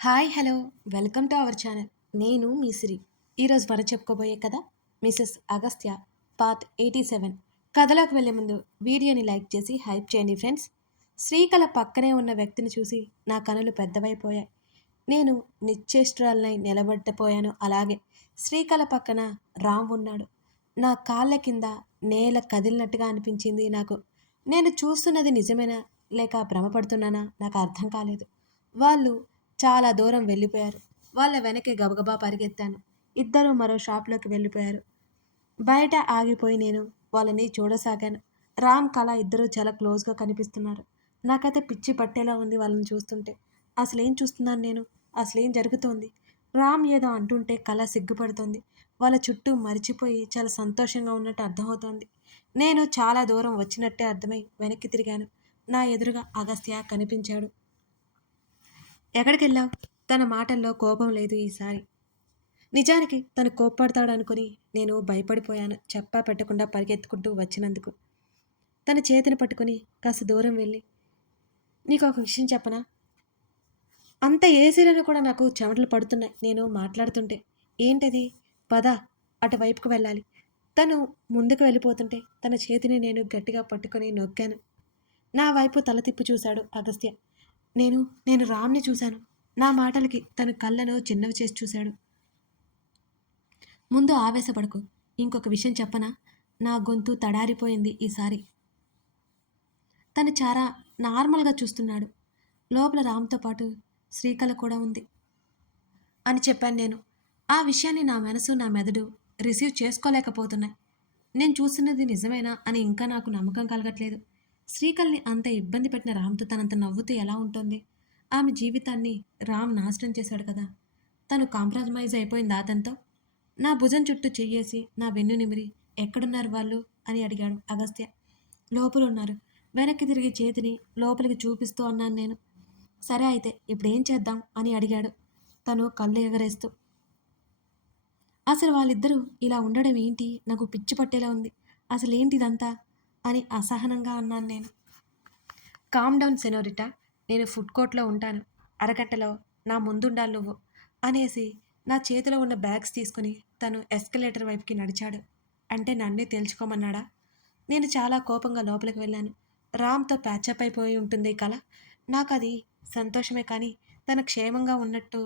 Hi hello welcome to our channel. నేను మీ సిరి. ఈరోజు మనం చెప్పుకోబోయే కథ మిసెస్ అగస్త్య పార్ట్ 87. కథలోకి వెళ్ళే ముందు వీడియోని లైక్ చేసి హైప్ చేయండి ఫ్రెండ్స్. శ్రీకళ పక్కనే ఉన్న వ్యక్తిని చూసి నా కనులు పెద్దవైపోయాయి. నేను నిశ్చేష్టురాలనై నిలబడిపోయాను. అలాగే శ్రీకళ పక్కన రామ్ ఉన్నాడు. నా కాళ్ళ కింద నేల కదిలినట్టుగా అనిపించింది నాకు. నేను చూస్తున్నది నిజమేనా లేక భ్రమపడుతున్నానా నాకు అర్థం కాలేదు. వాళ్ళు చాలా దూరం వెళ్ళిపోయారు. వాళ్ళ వెనకే గబగబా పరిగెత్తాను. ఇద్దరూ మరో షాప్లోకి వెళ్ళిపోయారు. బయట ఆగిపోయి నేను వాళ్ళని చూడసాగాను. రామ్, కళ ఇద్దరూ చాలా క్లోజ్గా కనిపిస్తున్నారు. నాకైతే పిచ్చి పట్టేలా ఉంది వాళ్ళని చూస్తుంటే. అసలేం చూస్తున్నాను నేను? అసలేం జరుగుతోంది? రామ్ ఏదో అంటుంటే కళ సిగ్గుపడుతోంది. వాళ్ళ చుట్టూ మరిచిపోయి చాలా సంతోషంగా ఉన్నట్టు అర్థమవుతోంది. నేను చాలా దూరం వచ్చినట్టే అర్థమై వెనక్కి తిరిగాను. నా ఎదురుగా అగస్త్య కనిపించాడు. ఎక్కడికెళ్ళావు? తన మాటల్లో కోపం లేదు ఈసారి. నిజానికి తను కోప్పడతాడనుకుని నేను భయపడిపోయాను, చెప్పా పెట్టకుండా పరిగెత్తుకుంటూ వచ్చినందుకు. తన చేతిని పట్టుకుని కాస్త దూరం వెళ్ళి, నీకు ఒక విషయం చెప్పనా? అంత ఏసీలను కూడా నాకు చెమటలు పడుతున్నాయి నేను మాట్లాడుతుంటే. ఏంటది? పద, అటువైపుకు వెళ్ళాలి. తను ముందుకు వెళ్ళిపోతుంటే తన చేతిని నేను గట్టిగా పట్టుకొని నొక్కాను. నా వైపు తల తిప్పి చూశాడు అగస్త్య. నేను నేను రామ్ని చూశాను. నా మాటలకి తన కళ్ళను చిన్నవి చేసి చూశాడు. ముందు ఆవేశపడకు. ఇంకొక విషయం చెప్పనా? నా గొంతు తడారిపోయింది ఈసారి. తను చాలా నార్మల్గా చూస్తున్నాడు. లోపల రామ్తో పాటు శ్రీకళ కూడా ఉంది అని చెప్పాను నేను. ఆ విషయాన్ని నా మనసు, నా మెదడు రిసీవ్ చేసుకోలేకపోతున్నాయి. నేను చూస్తున్నది నిజమేనా అని ఇంకా నాకు నమ్మకం కలగట్లేదు. శ్రీకల్ని అంత ఇబ్బంది పెట్టిన రామ్తో తనంత నవ్వుతూ ఎలా ఉంటుంది? ఆమె జీవితాన్ని రామ్ నాశనం చేశాడు కదా. తను కాంప్రమైజ్ అయిపోయింది అతనితో. నా భుజం చుట్టూ చెయ్యేసి నా వెన్ను నిమిరి, ఎక్కడున్నారు వాళ్ళు అని అడిగాడు అగస్త్య. లోపలున్నారు. వెనక్కి తిరిగి చేతిని లోపలికి చూపిస్తూ అన్నాను నేను. సరే అయితే ఇప్పుడు ఏం చేద్దాం అని అడిగాడు తను కళ్ళు ఎగరేస్తూ. అసలు వాళ్ళిద్దరూ ఇలా ఉండడం ఏంటి? నాకు పిచ్చి పట్టేలా ఉంది. అసలేంటిదంతా అని అసహనంగా అన్నాను నేను. కామ్ డౌన్ సెనోరిటా, నేను ఫుడ్ కోర్ట్లో ఉంటాను. అరగంటలో నా ముందుండాలి నువ్వు అనేసి నా చేతిలో ఉన్న బ్యాగ్స్ తీసుకుని తను ఎస్కలేటర్ వైపుకి నడిచాడు. అంటే నన్నే తేల్చుకోమన్నాడా? నేను చాలా కోపంగా లోపలికి వెళ్ళాను. రామ్తో ప్యాచప్ అయిపోయి ఉంటుంది కల. నాకు అది సంతోషమే, కానీ తన క్షేమంగా ఉన్నట్టు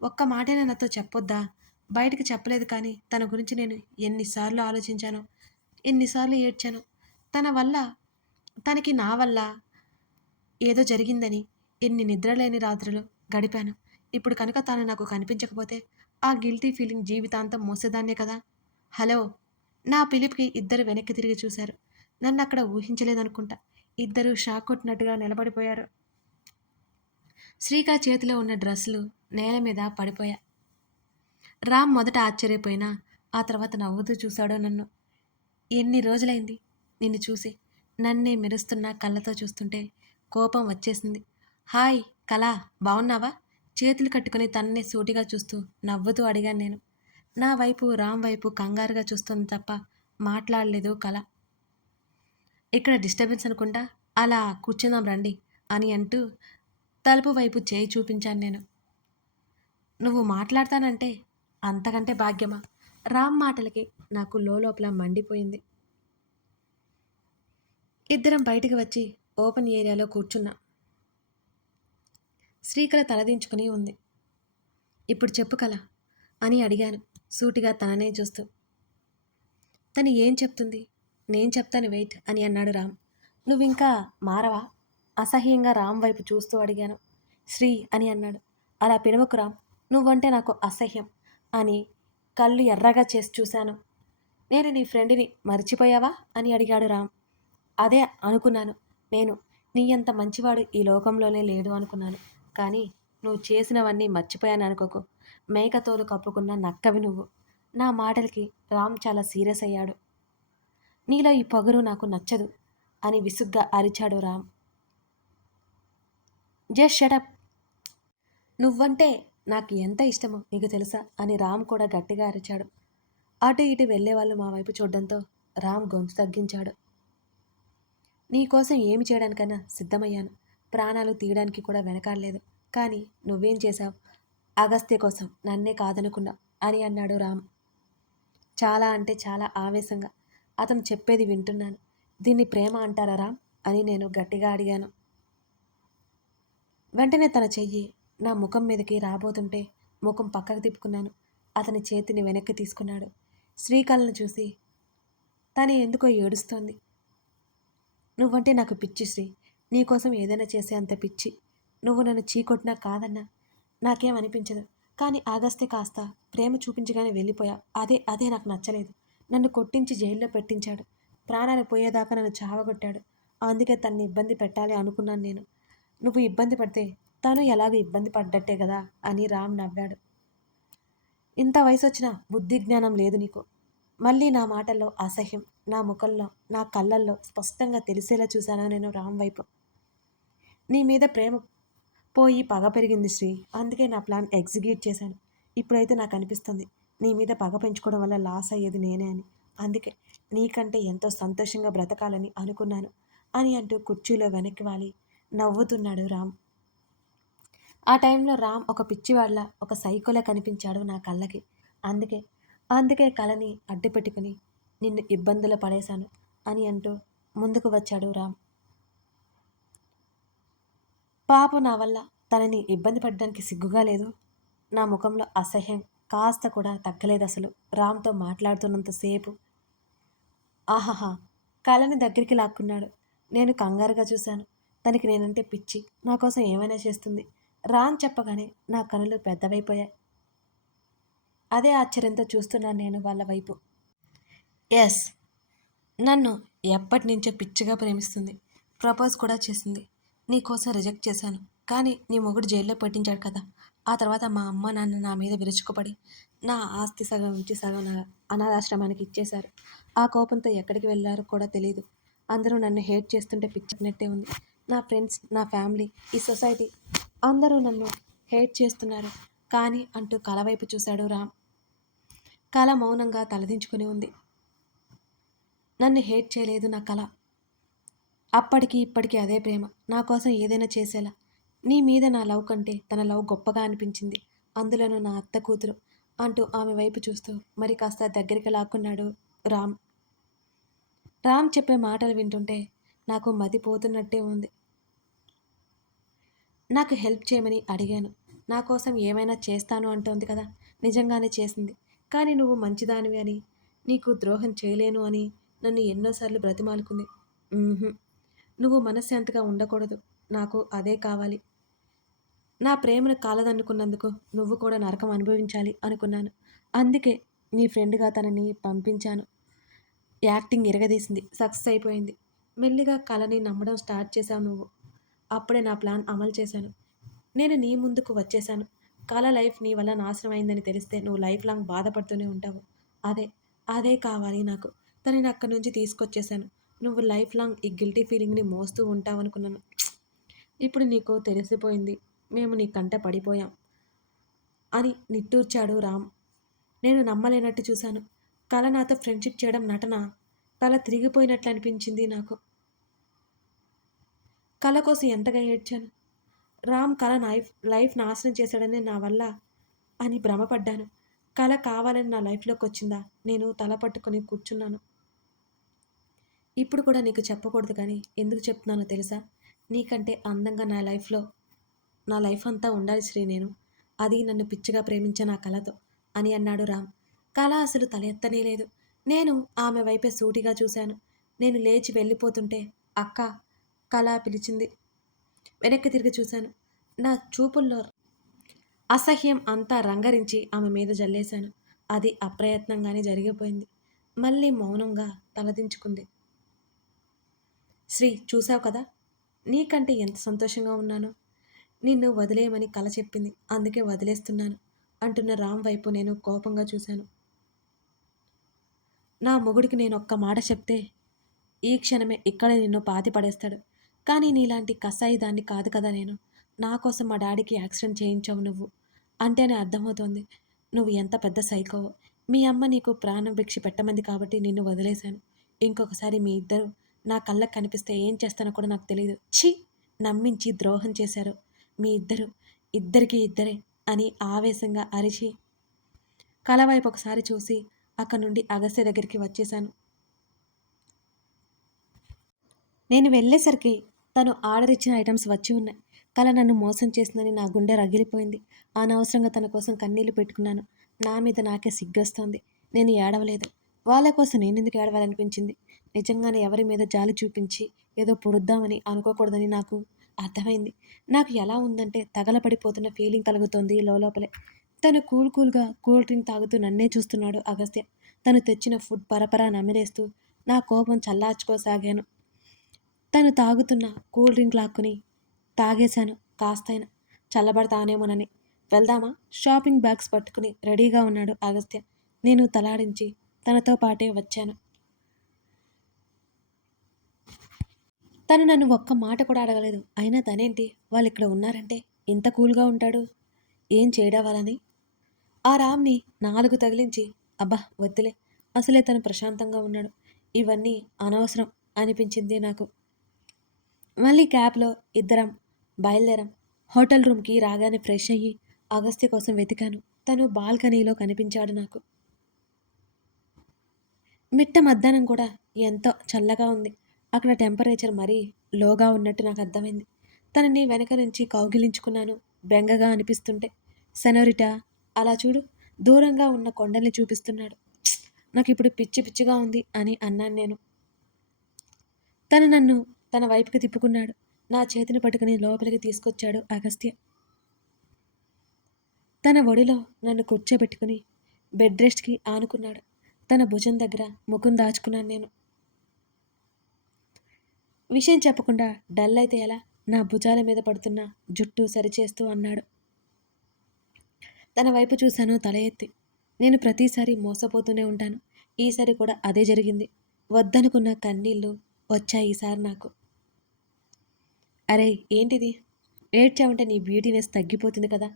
ఒక్క మాటైనా నాతో చెప్పొద్దా? బయటికి చెప్పలేదు, కానీ తన గురించి నేను ఎన్నిసార్లు ఆలోచించాను, ఎన్నిసార్లు ఏడ్చాను. తన వల్ల, తనకి నా వల్ల ఏదో జరిగిందని ఎన్ని నిద్రలేని రాత్రులు గడిపాను. ఇప్పుడు కనుక తాను నాకు కనిపించకపోతే ఆ గిల్టీ ఫీలింగ్ జీవితాంతం మోసేదాన్నే కదా. హలో! నా పిలుపుకి ఇద్దరు వెనక్కి తిరిగి చూశారు. నన్ను అక్కడ ఊహించలేదనుకుంటా. ఇద్దరూ షాక్ కొట్టినట్టుగా నిలబడిపోయారు. శ్రీకళ చేతిలో ఉన్న డ్రెస్సులు నేల మీద పడిపోయా. రామ్ మొదట ఆశ్చర్యపోయినా ఆ తర్వాత నవ్వుతూ చూశాడు నన్ను. ఎన్ని రోజులైంది నిన్ను చూసి. నన్నే మెరుస్తున్న కళ్ళతో చూస్తుంటే కోపం వచ్చేసింది. హాయ్ కళా, బావున్నావా? చేతులు కట్టుకుని తన్నే సూటిగా చూస్తూ నవ్వుతూ అడిగాను నేను. నా వైపు, రామ్ వైపు కంగారుగా చూస్తుంది తప్ప మాట్లాడలేదు కళ. ఇక్కడ డిస్టర్బెన్స్ అనుకుంటా, అలా కూర్చుందాం రండి అని అంటూ తలుపు వైపు చేయి చూపించాను నేను. నువ్వు మాట్లాడతానంటే అంతకంటే భాగ్యమా? రామ్ మాటలకి నాకు లోపల మండిపోయింది. ఇద్దరం బయటికి వచ్చి ఓపెన్ ఏరియాలో కూర్చున్నా. శ్రీకళ తలదించుకుని ఉంది. ఇప్పుడు చెప్పు కళ అని అడిగాను సూటిగా తననే చూస్తూ. తను ఏం చెప్తుంది? నేను చెప్తాను వెయిట్ అని అన్నాడు రామ్. నువ్వింకా మారవా? అసహ్యంగా రామ్ వైపు చూస్తూ అడిగాను. శ్రీ అని అన్నాడు. అలా పిలవకు రామ్, నువ్వంటే నాకు అసహ్యం అని కళ్ళు ఎర్రగా చేసి చూశాను. నేను నీ ఫ్రెండ్ని, మర్చిపోయావా అని అడిగాడు రామ్. అదే అనుకున్నాను నేను. నీ అంత మంచివాడు ఈ లోకంలోనే లేడు అనుకున్నాను. కానీ నువ్వు చేసినవన్నీ మర్చిపోయాను అనుకోకు. మేకతోలు కప్పుకున్న నక్కవి నువ్వు. నా మాటలకి రామ్ చాలా సీరియస్ అయ్యాడు. నీలో ఈ పొగరు నాకు నచ్చదు అని విసుగ్గా అరిచాడు రామ్. Just shut up. నువ్వంటే నాకు ఎంత ఇష్టమో నీకు తెలుసా అని రామ్ కూడా గట్టిగా అరిచాడు. అటు ఇటు వెళ్ళేవాళ్ళు మా వైపు చూడడంతో రామ్ గొంతు తగ్గించాడు. నీకోసం ఏమి చేయడానికైనా సిద్ధమయ్యాను. ప్రాణాలు తీయడానికి కూడా వెనకాడలేదు. కానీ నువ్వేం చేశావు? అగస్త్య కోసం నన్నే కాదనుకున్నావు అని అన్నాడు రామ్. చాలా అంటే చాలా ఆవేశంగా. అతను చెప్పేది వింటున్నాను. దీన్ని ప్రేమ అంటారా రామ్ అని నేను గట్టిగా అడిగాను. వెంటనే తన చెయ్యి నా ముఖం మీదకి రాబోతుంటే ముఖం పక్కకు తిప్పుకున్నాను. అతని చేతిని వెనక్కి తీసుకున్నాడు. శ్రీకళను చూసి తను ఎందుకో ఏడుస్తోంది. నువ్వంటే నాకు పిచ్చి శ్రీ. నీకోసం ఏదైనా చేసే అంత పిచ్చి. నువ్వు నన్ను చీకొట్టినా కాదన్నా నాకేం అనిపించదు. కానీ ఆగస్తే కాస్త ప్రేమ చూపించగానే వెళ్ళిపోయా. అదే నాకు నచ్చలేదు. నన్ను కొట్టించి జైల్లో పెట్టించాడు. ప్రాణాలు పోయేదాకా నన్ను చావగొట్టాడు. అందుకే తన్ని ఇబ్బంది పెట్టాలి అనుకున్నాను నేను. నువ్వు ఇబ్బంది పడితే తను ఎలాగో ఇబ్బంది పడ్డట్టే కదా అని రామ్ నవ్వాడు. ఇంత వయసొచ్చినా బుద్ధి జ్ఞానం లేదు నీకు. మళ్ళీ నా మాటల్లో అసహ్యం నా ముఖంలో నా కళ్ళల్లో స్పష్టంగా తెలిసేలా చూశాను నేను రామ్ వైపు. నీ మీద ప్రేమ పోయి పగ పెరిగింది శ్రీ. అందుకే నా ప్లాన్ ఎగ్జిక్యూట్ చేశాను. ఇప్పుడైతే నాకు అనిపిస్తుంది నీ మీద పగ పెంచుకోవడం వల్ల లాస్ అయ్యేది నేనే అని. అందుకే నీకంటే ఎంతో సంతోషంగా బ్రతకాలని అనుకున్నాను అని అంటూ కుర్చీలో వెనక్కి వాలి నవ్వుతున్నాడు రామ్. ఆ టైంలో రామ్ ఒక పిచ్చివాళ్ళ ఒక సైకోలా కనిపించాడు నా కళ్ళకి. అందుకే అందుకే కళని అడ్డుపెట్టుకుని నిన్ను ఇబ్బందులు పడేశాను అని అంటూ ముందుకు వచ్చాడు రామ్. పాపం నా వల్ల తనని ఇబ్బంది పడడానికి సిగ్గుగా లేదు. నా ముఖంలో అసహ్యం కాస్త కూడా తగ్గలేదు అసలు రామ్తో మాట్లాడుతున్నంతసేపు. ఆహాహా! కళని దగ్గరికి లాక్కున్నాడు. నేను కంగారుగా చూశాను. తనకి నేనంటే పిచ్చి. నా కోసం ఏమైనా చేస్తుంది. రామ్ చెప్పగానే నా కనులు పెద్దవైపోయాయి. అదే ఆశ్చర్యంతో చూస్తున్నాను నేను వాళ్ళ వైపు. ఎస్, నన్ను ఎప్పటినుంచో పిచ్చిగా ప్రేమిస్తుంది. ప్రపోజ్ కూడా చేసింది. నీకోసం రిజెక్ట్ చేశాను. కానీ నీ మొగుడు జైల్లో పెట్టించాడు కదా. ఆ తర్వాత మా అమ్మ నాన్న నా మీద విరుచుకుపడి నా ఆస్తి సగం నుంచి సగం నా అనాథాశ్రమానికి ఇచ్చేశారు. ఆ కోపంతో ఎక్కడికి వెళ్ళారో కూడా తెలియదు. అందరూ నన్ను హేట్ చేస్తుంటే పిచ్చినట్టే ఉంది. నా ఫ్రెండ్స్, నా ఫ్యామిలీ, ఈ సొసైటీ అందరూ నన్ను హేట్ చేస్తున్నారు. కానీ అంటూ కళ వైపు చూశాడు రామ్. కళ మౌనంగా తలదించుకుని ఉంది. నన్ను హేట్ చేయలేదు నా కళ. అప్పటికి ఇప్పటికీ అదే ప్రేమ. నా కోసం ఏదైనా చేసేలా. నీ మీద నా లవ్ కంటే తన లవ్ గొప్పగా అనిపించింది. అందులోనూ నా అత్త కూతురు అంటూ ఆమె వైపు చూస్తూ మరి కాస్త దగ్గరికి లాక్కున్నాడు రామ్. రామ్ చెప్పే మాటలు వింటుంటే నాకు మతిపోతున్నట్టే ఉంది. నాకు హెల్ప్ చేయమని అడిగాను. నా కోసం ఏమైనా చేస్తాను అంటోంది కదా. నిజంగానే చేసింది. కానీ నువ్వు మంచిదానివి అని, నీకు ద్రోహం చేయలేను అని నన్ను ఎన్నోసార్లు బ్రతిమాలుకుంది. మ్మ్హ్మ్. నువ్వు మనశ్శాంతిగా ఉండకూడదు. నాకు అదే కావాలి. నా ప్రేమను కాలదన్నుకున్నందుకు నువ్వు కూడా నరకం అనుభవించాలి అనుకున్నాను. అందుకే నీ ఫ్రెండ్గా తనని పంపించాను. యాక్టింగ్ ఇరగదీసింది. సక్సెస్ అయిపోయింది. మెల్లిగా కళని నమ్మడం స్టార్ట్ చేశావు నువ్వు. అప్పుడే నా ప్లాన్ అమలు చేశాను. నేను నీ ముందుకు వచ్చేశాను. కళ లైఫ్ నీ వల్ల నాశనం అయిందని తెలిస్తే నువ్వు లైఫ్ లాంగ్ బాధపడుతూనే ఉంటావు. అదే అదే కావాలి నాకు. తనని అక్కడి నుంచి తీసుకొచ్చేశాను. నువ్వు లైఫ్ లాంగ్ ఈ గిల్టీ ఫీలింగ్ని మోస్తూ ఉంటావనుకున్నాను. ఇప్పుడు నీకు తెలిసిపోయింది. మేము నీ కంట పడిపోయాం అని నిట్టూర్చాడు రామ్. నేను నమ్మలేనట్టు చూశాను. కళ నాతో ఫ్రెండ్షిప్ చేయడం నటన. తల తిరిగిపోయినట్లు అనిపించింది నాకు. కళ కోసం ఎంతగా ఏడ్చాను. రామ్ కళ లైఫ్ నాశనం చేశాడని నా వల్ల అని భ్రమపడ్డాను. కళ కావాలని నా లైఫ్లోకి వచ్చిందా? నేను తల పట్టుకొని కూర్చున్నాను. ఇప్పుడు కూడా నీకు చెప్పకూడదు కానీ ఎందుకు చెప్తున్నానో తెలుసా? నీకంటే అందంగా నా లైఫ్ అంతా ఉండాలి శ్రీ నేను. అది నన్ను పిచ్చిగా ప్రేమించే నా కళతో అని అన్నాడు రామ్. కళ అసలు తల ఎత్తనే లేదు. నేను ఆమె వైపే సూటిగా చూశాను. నేను లేచి వెళ్ళిపోతుంటే అక్క కళ పిలిచింది. వెనక్కి తిరిగి చూశాను. నా చూపుల్లో అసహ్యం అంతా రంగరించి ఆమె మీద జల్లేశాను. అది అప్రయత్నంగానే జరిగిపోయింది. మళ్ళీ మౌనంగా తలదించుకుంది. శ్రీ, చూసావు కదా నీకంటే ఎంత సంతోషంగా ఉన్నానో. నిన్ను వదిలేయమని కల చెప్పింది. అందుకే వదిలేస్తున్నాను అంటున్న రామ్ వైపు నేను కోపంగా చూశాను. నా మొగుడికి నేను ఒక్క మాట చెప్తే ఈ క్షణమే ఇక్కడ నిన్ను పాతి పడేస్తాడు. కానీ నీలాంటి కసాయి దాన్ని కాదు కదా నేను. నా కోసం మా డాడీకి యాక్సిడెంట్ చేయించావు నువ్వు. అంటేనే అర్థమవుతోంది నువ్వు ఎంత పెద్ద సైకోవో. మీ అమ్మ నీకు ప్రాణం భిక్ష పెట్టమంది కాబట్టి నిన్ను వదిలేశాను. ఇంకొకసారి మీ ఇద్దరు నా కళ్ళకు కనిపిస్తే ఏం చేస్తానో కూడా నాకు తెలియదు. ఛీ! నమ్మించి ద్రోహం చేశారు మీ ఇద్దరు. ఇద్దరికీ ఇద్దరే అని ఆవేశంగా అరిచి కల వైపు ఒకసారి చూసి అక్కడి నుండి అగస్త్య దగ్గరికి వచ్చేశాను. నేను వెళ్ళేసరికి తను ఆర్డర్ ఇచ్చిన ఐటమ్స్ వచ్చి ఉన్నాయి. కల నన్ను మోసం చేసిందని నా గుండె రగిలిపోయింది. అనవసరంగా తన కోసం కన్నీళ్లు పెట్టుకున్నాను. నా మీద నాకే సిగ్గొస్తోంది. నేను ఏడవలేదు. వాళ్ళ కోసం నేనెందుకు ఏడవాలనిపించింది. నిజంగానే ఎవరి మీద జాలి చూపించి ఏదో పొడుద్దామని అనుకోకూడదని నాకు అర్థమైంది. నాకు ఎలా ఉందంటే తగలపడిపోతున్న ఫీలింగ్ కలుగుతోంది లోపలే. తను కూల్గా కూల్ డ్రింక్ తాగుతూ నన్నే చూస్తున్నాడు అగస్త్య. తను తెచ్చిన ఫుడ్ పరపరా నమిలేస్తూ నా కోపం చల్లార్చుకోసాగాను. తను తాగుతున్న కూల్ డ్రింక్ లాక్కుని తాగేశాను కాస్తైనా చల్లబడతానేమోనని. వెళ్దామా? షాపింగ్ బ్యాగ్స్ పట్టుకుని రెడీగా ఉన్నాడు అగస్త్య. నేను తలాడించి తనతో పాటే వచ్చాను. తను నన్ను ఒక్క మాట కూడా అడగలేదు. అయినా తనేంటి వాళ్ళు ఇక్కడ ఉన్నారంటే ఇంత కూల్గా ఉంటాడు? ఏం చేయడవాలని? ఆ రామ్ని 4 తగిలించి అబ్బా వద్దులే, అసలే తను ప్రశాంతంగా ఉన్నాడు, ఇవన్నీ అనవసరం అనిపించింది నాకు. మళ్ళీ క్యాబ్లో ఇద్దరం బయలుదేరాం. హోటల్ రూమ్కి రాగానే ఫ్రెష్ అయ్యి అగస్త్య కోసం వెతికాను. తను బాల్కనీలో కనిపించాడు నాకు. మిట్ట మధ్యాహ్నం కూడా ఎంతో చల్లగా ఉంది. అక్కడ టెంపరేచర్ మరీ లోగా ఉన్నట్టు నాకు అర్థమైంది. తనని వెనక నుంచి కౌగిలించుకున్నాను బెంగగా అనిపిస్తుంటే. సెనోరిటా, అలా చూడు, దూరంగా ఉన్న కొండల్ని చూపిస్తున్నాడు. నాకు ఇప్పుడు పిచ్చి పిచ్చిగా ఉంది అని అన్నాను నేను. తను నన్ను తన వైపుకి తిప్పుకున్నాడు. నా చేతిని పట్టుకుని లోపలికి తీసుకొచ్చాడు అగస్త్య. తన ఒడిలో నన్ను కూర్చోబెట్టుకుని బెడ్ రెస్ట్కి ఆనుకున్నాడు. తన భుజం దగ్గర ముఖం దాచుకున్నాను నేను. విషయం చెప్పకుండా డల్ అయితే ఎలా? నా భుజాల మీద పడుతున్న జుట్టు సరిచేస్తూ అన్నాడు. తన వైపు చూశాను తల ఎత్తి. నేను ప్రతిసారి మోసపోతూనే ఉంటాను. ఈసారి కూడా అదే జరిగింది. వద్దనుకున్న కన్నీళ్ళు వచ్చాయి ఈసారి నాకు. అరే ఏంటిది? ఏడ్చావంటే నీ బ్యూటీనెస్ తగ్గిపోతుంది కదా.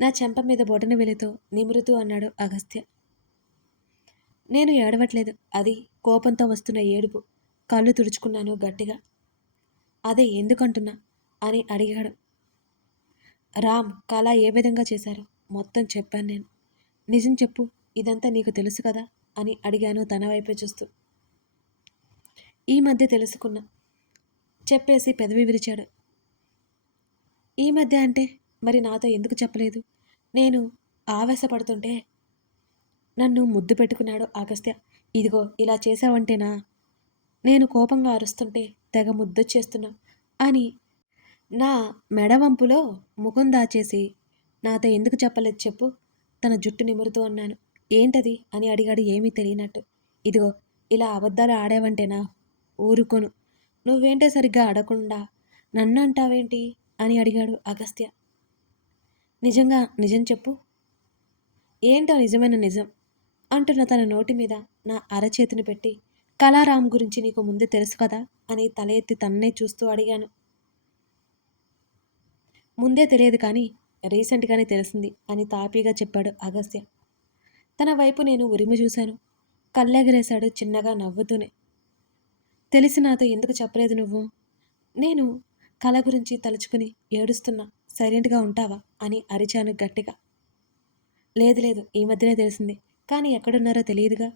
నా చెంప మీద బొటన వెలితో నిమురుతూ అన్నాడు అగస్త్య. నేను ఏడవట్లేదు, అది కోపంతో వస్తున్న ఏడుపు. కళ్ళు తుడుచుకున్నాను గట్టిగా. అదే ఎందుకంటున్నా అని అడిగాడు. రామ్ కళ ఏ విధంగా చేశారు మొత్తం చెప్పాను నేను. నిజం చెప్పు, ఇదంతా నీకు తెలుసు కదా అని అడిగాను తన వైపే చూస్తూ. ఈ మధ్య తెలుసుకున్నా చెప్పేసి పెదవి విరిచాడు. ఈ మధ్య అంటే మరి నాతో ఎందుకు చెప్పలేదు? నేను ఆవేశపడుతుంటే నన్ను ముద్దు పెట్టుకున్నాడు అగస్త్య. ఇదిగో ఇలా చేశావంటేనా, నేను కోపంగా అరుస్తుంటే తెగ ముద్దొచ్చేస్తున్నా అని నా మెడవంపులో ముఖం దాచేసి నాతో ఎందుకు చెప్పలేదు చెప్పు, తన జుట్టు నిమురుతూ అన్నాను. ఏంటది అని అడిగాడు ఏమీ తెలియనట్టు. ఇదిగో ఇలా అబద్ధాలు ఆడావంటేనా ఊరుకోను. నువ్వేంటే సరిగ్గా అడగకుండా నన్ను అంటావేంటి అని అడిగాడు అగస్త్య. నిజంగా నిజం చెప్పు, ఏంటో నిజమైన నిజం అంటున్న తన నోటి మీద నా అరచేతిని పెట్టి, కళారాం గురించి నీకు ముందే తెలుసు కదా అని తల ఎత్తి తన్నే చూస్తూ అడిగాను. ముందే తెలియదు కానీ రీసెంట్గానే తెలిసింది అని తాపీగా చెప్పాడు అగస్త్య. తన వైపు నేను ఉరిమి చూశాను. కళ్ళెగరేశాడు చిన్నగా నవ్వుతూనే. తెలిసి నాతో ఎందుకు చెప్పలేదు నువ్వు? నేను కళ గురించి తలుచుకుని ఏడుస్తున్నా, సైలెంట్గా ఉంటావా అని అరిచాను గట్టిగా. లేదు లేదు, ఈ మధ్యనే తెలిసింది, కానీ ఎక్కడున్నారో తెలియదుగా.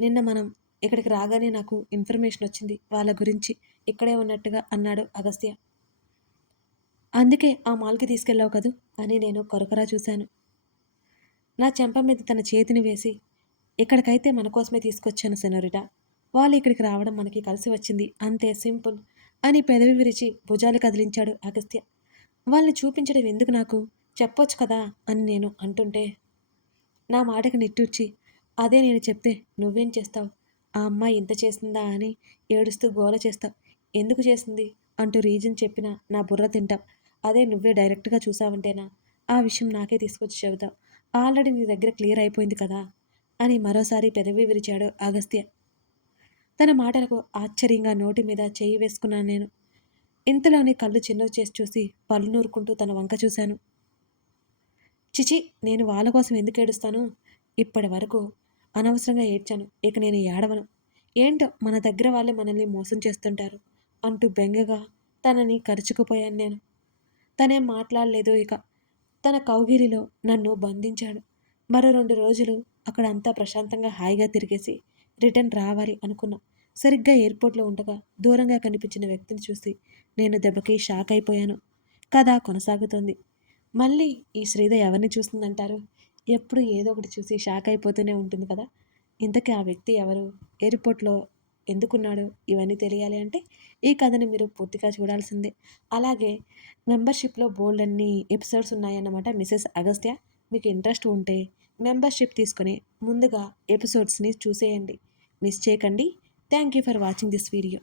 నిన్న మనం ఇక్కడికి రాగానే నాకు ఇన్ఫర్మేషన్ వచ్చింది వాళ్ళ గురించి, ఇక్కడే ఉన్నట్టుగా అన్నాడు అగస్త్య. అందుకే ఆ మాల్కి తీసుకెళ్ళావు కదూ అని నేను కొరకొరా చూశాను. నా చెంప మీద తన చేతిని వేసి, ఇక్కడికైతే మన కోసమే తీసుకొచ్చాను సెనోరిటా, వాళ్ళు ఇక్కడికి రావడం మనకి కలిసి వచ్చింది, అంతే సింపుల్ అని పెదవి విరిచి భుజాలు కదిలించాడు అగస్త్య. వాళ్ళని చూపించడం ఎందుకు నాకు, చెప్పొచ్చు కదా అని నేను అంటుంటే నా మాటకి నిట్టూర్చి, అదే నేను చెప్తే నువ్వేం చేస్తావు? ఆ అమ్మాయి ఇంత చేసిందా అని ఏడుస్తూ గోల చేస్తావు. ఎందుకు చేసింది అంటూ రీజన్ చెప్పినా నా బుర్ర తింటావు. అదే నువ్వే డైరెక్ట్గా చూసావంటేనా ఆ విషయం నాకే తీసుకొచ్చి చెబుతావు. ఆల్రెడీ నీ దగ్గర క్లియర్ అయిపోయింది కదా అని మరోసారి పెదవి విరిచాడు అగస్త్య. తన మాటలకు ఆశ్చర్యంగా నోటి మీద చేయి వేసుకున్నాను నేను. ఇంతలోనే కళ్ళు చిన్నవి చేసి చూసి పళ్ళు నూరుకుంటూ తన వంక చూశాను. చిచి, నేను వాళ్ళ కోసం ఎందుకు ఏడుస్తాను? ఇప్పటి వరకు అనవసరంగా ఏడ్చాను, ఇక నేను ఏడవను. ఏంటో మన దగ్గర వాళ్ళే మనల్ని మోసం చేస్తుంటారు అంటూ బెంగగా తనని కరుచుకుపోయాను నేను. తనేం మాట్లాడలేదు ఇక. తన కౌగిలిలో నన్ను బంధించాడు. మరో 2 రోజులు అక్కడ అంతా ప్రశాంతంగా హాయిగా తిరిగేసి రిటర్న్ రావాలి అనుకున్నా. సరిగ్గా ఎయిర్‌పోర్ట్‌లో ఉండగా దూరంగా కనిపించిన వ్యక్తిని చూసి నేను దెబ్బకి షాక్ అయిపోయాను. కథ కొనసాగుతుంది. మళ్ళీ ఈ శ్రీద ఎవరిని చూస్తుందంటారు? ఎప్పుడు ఏదో ఒకటి చూసి షాక్ అయిపోతూనే ఉంటుంది కదా! ఇంతకీ ఆ వ్యక్తి ఎవరు? ఎయిర్‌పోర్ట్‌లో ఎందుకున్నాడు? ఇవన్నీ తెలియాలి అంటే ఈ కథని మీరు పూర్తిగా చూడాల్సిందే. అలాగే మెంబర్‌షిప్‌లో బోలెడన్ని ఎపిసోడ్స్ ఉన్నాయన్నమాట 'మిసెస్ అగస్త్య'. మీకు ఇంట్రెస్ట్ ఉంటే మెంబర్‌షిప్ తీసుకొని ముందుగా ఎపిసోడ్స్‌ని చూసేయండి. మిస్ చేయకండి. Thank you for watching this video.